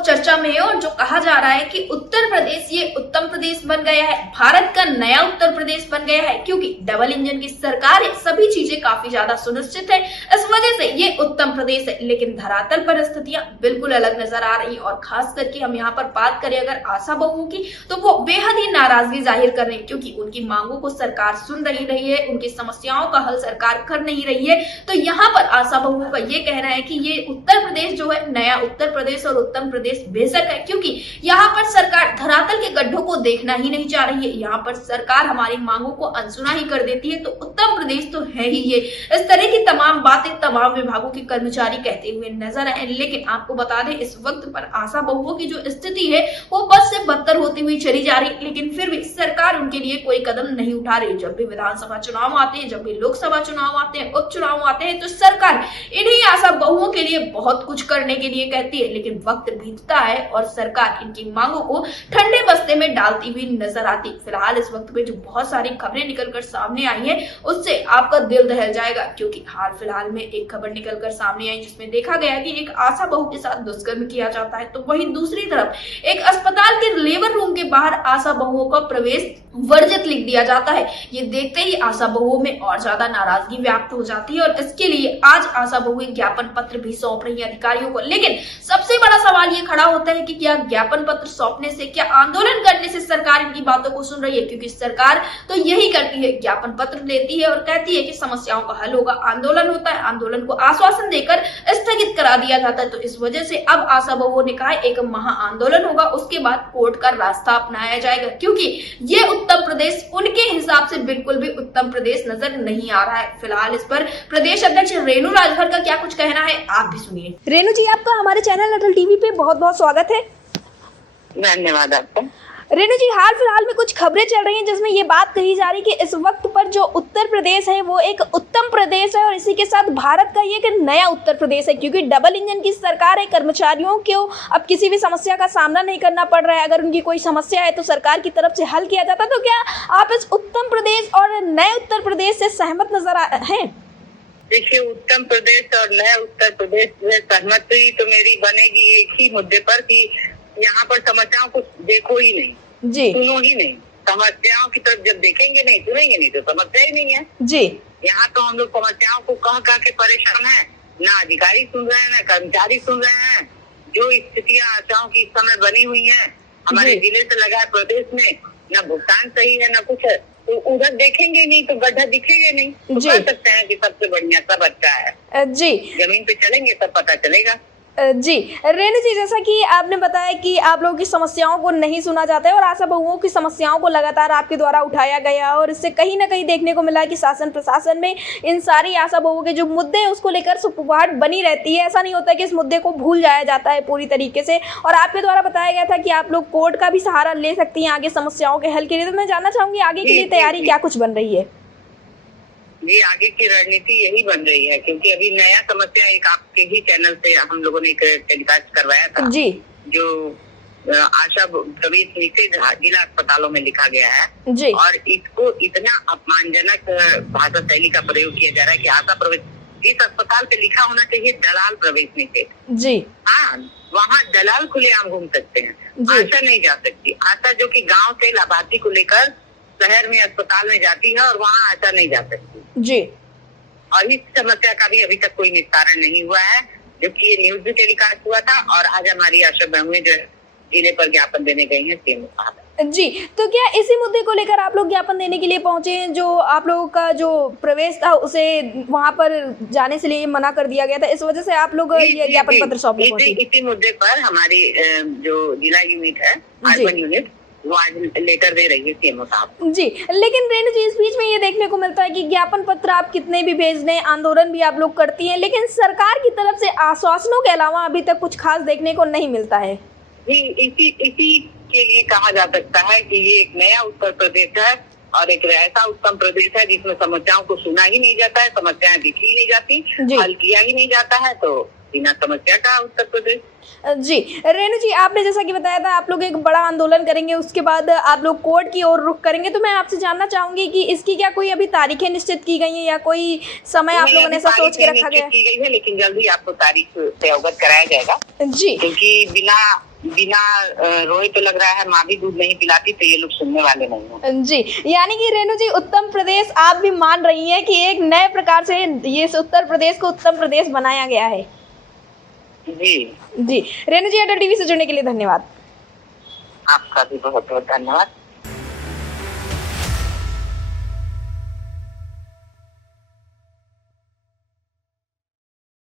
बहुत चर्चा में है और जो कहा जा रहा है कि उत्तर प्रदेश ये उत्तम प्रदेश बन गया है, भारत का नया उत्तर प्रदेश बन गया है, क्योंकि डबल इंजन की सरकार है, सभी चीजें काफी ज्यादा सुनिश्चित है, इस वजह से ये उत्तम प्रदेश है। लेकिन धरातल पर स्थितियां बिल्कुल अलग नजर आ रही और खास करके हम यहाँ पर बात करें अगर आशा बहुओं की, तो वो बेहद ही नाराजगी जाहिर कर रहे हैं, क्योंकि उनकी मांगों को सरकार सुन रही है, उनकी समस्याओं का हल सरकार कर नहीं रही है। तो यहाँ पर आशा बहुओं का ये कहना है कि ये उत्तर प्रदेश जो है नया उत्तर प्रदेश और उत्तम प्रदेश बेशक है, क्योंकि यहाँ पर सरकार धरातल के गड्ढों को देखना ही नहीं चाह रही है, यहाँ पर सरकार हमारी मांगों को अनसुना ही कर देती है। तो उत्तम प्रदेश तो है ही ये, इस तरह की तमाम बातें तमाम विभागों के कर्मचारी कहते हुए नजर आए। लेकिन आपको बता दें इस वक्त पर आशा बहुओं की जो स्थिति है वो बद से बदतर होती हुई चली जा रही, लेकिन फिर भी सरकार उनके लिए कोई कदम नहीं उठा रही। जब भी विधानसभा चुनाव आते हैं, जब भी लोकसभा चुनाव आते हैं, उपचुनाव आते हैं, तो सरकार इन्हीं आशा बहुओं के लिए बहुत कुछ करने के लिए कहती है, लेकिन वक्त बीतता है और सरकार इनकी मांगों को ठंडे बस्ते में डालती हुई नजर आती। फिलहाल इस वक्त में जो बहुत सारी खबरें निकलकर सामने आई है उससे आपका दिल दहल जाएगा, क्योंकि हाल फिलहाल में एक खबर निकलकर सामने आई जिसमें देखा गया कि एक आशा बहू के साथ दुष्कर्म किया जाता है, तो वहीं दूसरी तरफ एक अस्पताल के लेबर रूम के बाहर आशा बहुओं का प्रवेश वर्जित लिख दिया जाता है। ये देखते ही आशा बहुओं में और ज्यादा नाराजगी व्याप्त हो जाती है और इसके लिए आज आशा बहुएं ज्ञापन पत्र भी सौंप रही है अधिकारियों को। लेकिन सबसे बड़ा सवाल ये खड़ा होता है कि क्या ज्ञापन पत्र सौंपने से, क्या आंदोलन करने से सरकार इनकी बातों को सुन रही है? क्योंकि सरकार तो यही करती है, ज्ञापन पत्र लेती है और कहती है कि समस्याओं का हल होगा, आंदोलन होता है, आंदोलन को आश्वासन देकर स्थगित करा दिया जाता है। तो इस वजह से अब आशा बहुओं ने कहा एक महा आंदोलन होगा, उसके बाद कोर्ट का रास्ता अपनाया जाएगा, क्योंकि ये उत्तर प्रदेश उनके हिसाब से बिल्कुल भी उत्तम प्रदेश नजर नहीं आ रहा है। फिलहाल इस पर प्रदेश अध्यक्ष रेणु राजभर का क्या कुछ कहना है, आप भी सुनिए। रेणु जी, आपका हमारे चैनल अटल टीवी पे बहुत बहुत स्वागत है। धन्यवाद आपका। रेणु जी, हाल फिलहाल में कुछ खबरें चल रही हैं जिसमें ये बात कही जा रही है कि इस वक्त पर जो उत्तर प्रदेश है वो एक उत्तम प्रदेश है और इसी के साथ भारत का ये एक नया उत्तर प्रदेश है, क्योंकि डबल इंजन की सरकार है, कर्मचारियों को अब किसी भी समस्या का सामना नहीं करना पड़ रहा है। अगर उनकी कोई समस्या है तो सरकार की तरफ से हल किया जाता। तो क्या आप इस उत्तम प्रदेश और नए उत्तर प्रदेश से सहमत नजर हैं? देखिए, उत्तम प्रदेश और नया उत्तर प्रदेश में सहमति तो मेरी बनेगी एक ही मुद्दे पर कि यहाँ पर समस्याओं को देखो ही नहीं जी, सुनो ही नहीं। समस्याओं की तरफ जब देखेंगे नहीं, सुनेंगे नहीं तो समस्या ही नहीं है जी। यहाँ तो हम लोग समस्याओं को कह के परेशान है, ना अधिकारी सुन रहे हैं, ना कर्मचारी सुन रहे हैं। जो स्थितियाँ आशाओं की इस समय बनी हुई है हमारे जिले से लगा प्रदेश में, ना भुगतान सही है ना कुछ है, तो उधर देखेंगे नहीं तो गड्ढा दिखेगा नहीं, तो कह सकते हैं कि सबसे बढ़िया सब अच्छा है जी। जमीन पे चलेंगे तब पता चलेगा। जी रेणु जी, जैसा कि आपने बताया कि आप लोगों की समस्याओं को नहीं सुना जाता है और आशा बहुओं की समस्याओं को लगातार आपके द्वारा उठाया गया और इससे कहीं ना कहीं देखने को मिला कि शासन प्रशासन में इन सारी आशा बहुओं के जो मुद्दे हैं उसको लेकर सुपुबाहट बनी रहती है। ऐसा नहीं होता कि इस मुद्दे को भूल जाया जाता है पूरी तरीके से, और आपके द्वारा बताया गया था कि आप लोग कोर्ट का भी सहारा ले सकती हैं आगे समस्याओं के हल के लिए। तो मैं जानना चाहूंगी आगे के लिए तैयारी क्या कुछ बन रही है? जी, आगे की रणनीति यही बन रही है, क्योंकि अभी नया समस्या एक आपके ही चैनल से हम लोगों ने एक टेलीकास्ट करवाया था जी, जो आशा प्रवेश निषेध जिला अस्पतालों में लिखा गया है जी, और इसको इतना अपमानजनक भाषा शैली का प्रयोग किया जा रहा है कि आशा प्रवेश, इस अस्पताल पे लिखा होना चाहिए दलाल प्रवेश निषेध जी। हाँ, वहाँ दलाल खुलेआम घूम सकते हैं, आशा नहीं जा सकती। आशा जो कि गाँव से लाभार्थी को लेकर शहर में अस्पताल में जाती है और वहाँ आशा नहीं जा सकती जी। और इस समस्या का भी अभी तक कोई निस्तारण नहीं हुआ है, जबकि ये न्यूज भी टेलीकास्ट हुआ था और आज हमारी आशा बहुएं जो जिले पर ज्ञापन देने गई हैं सीएम साहब जी। तो क्या इसी मुद्दे को लेकर आप लोग ज्ञापन देने के लिए पहुंचे हैं? जो आप लोगों का जो प्रवेश था उसे वहां पर जाने से लिए मना कर दिया गया था, इस वजह से आप लोग ये ज्ञापन पत्र सौंपने पहुंचे? इसी मुद्दे पर हमारी जो जिला यूनिट है, अर्बन यूनिट, वो आज लेटर दे रही है सीएम साहब जी। लेकिन रेणु जी, इस बीच में ये देखने को मिलता है कि ज्ञापन पत्र आप कितने भी भेज दें, आंदोलन भी आप लोग करती हैं, लेकिन सरकार की तरफ से आश्वासनों के अलावा अभी तक कुछ खास देखने को नहीं मिलता है जी। इसी के लिए कहा जा सकता है कि ये एक नया उत्तर प्रदेश है और एक ऐसा उत्तम प्रदेश है जिसमें समस्याओं को सुना ही नहीं जाता है, समस्याएं दिखी ही नहीं जाती, हल किया ही नहीं जाता है, तो बिना समस्या का उत्तर प्रदेश जी। रेणु जी, आपने जैसा कि बताया था आप लोग एक बड़ा आंदोलन करेंगे, उसके बाद आप लोग कोर्ट की ओर रुख करेंगे, तो मैं आपसे जानना चाहूंगी कि इसकी क्या कोई अभी तारीखें निश्चित की गई हैं या कोई समय आप लोगों ने ऐसा सोच के रखा गया? की गई है, लेकिन जल्दी आपको तारीख से अवगत कराया जाएगा जी, क्योंकि बिना बिना रोए तो लग रहा है माँ भी दूध नहीं पिलाती, तो ये लोग सुनने वाले नहीं हैं। जी, यानी कि रेणु जी उत्तम प्रदेश आप भी मान रही हैं कि एक नए प्रकार से ये उत्तर प्रदेश को उत्तम प्रदेश बनाया गया है। जी जी, रेणु जी अटल टीवी से जुड़ने के लिए धन्यवाद। आपका भी बहुत बहुत धन्यवाद।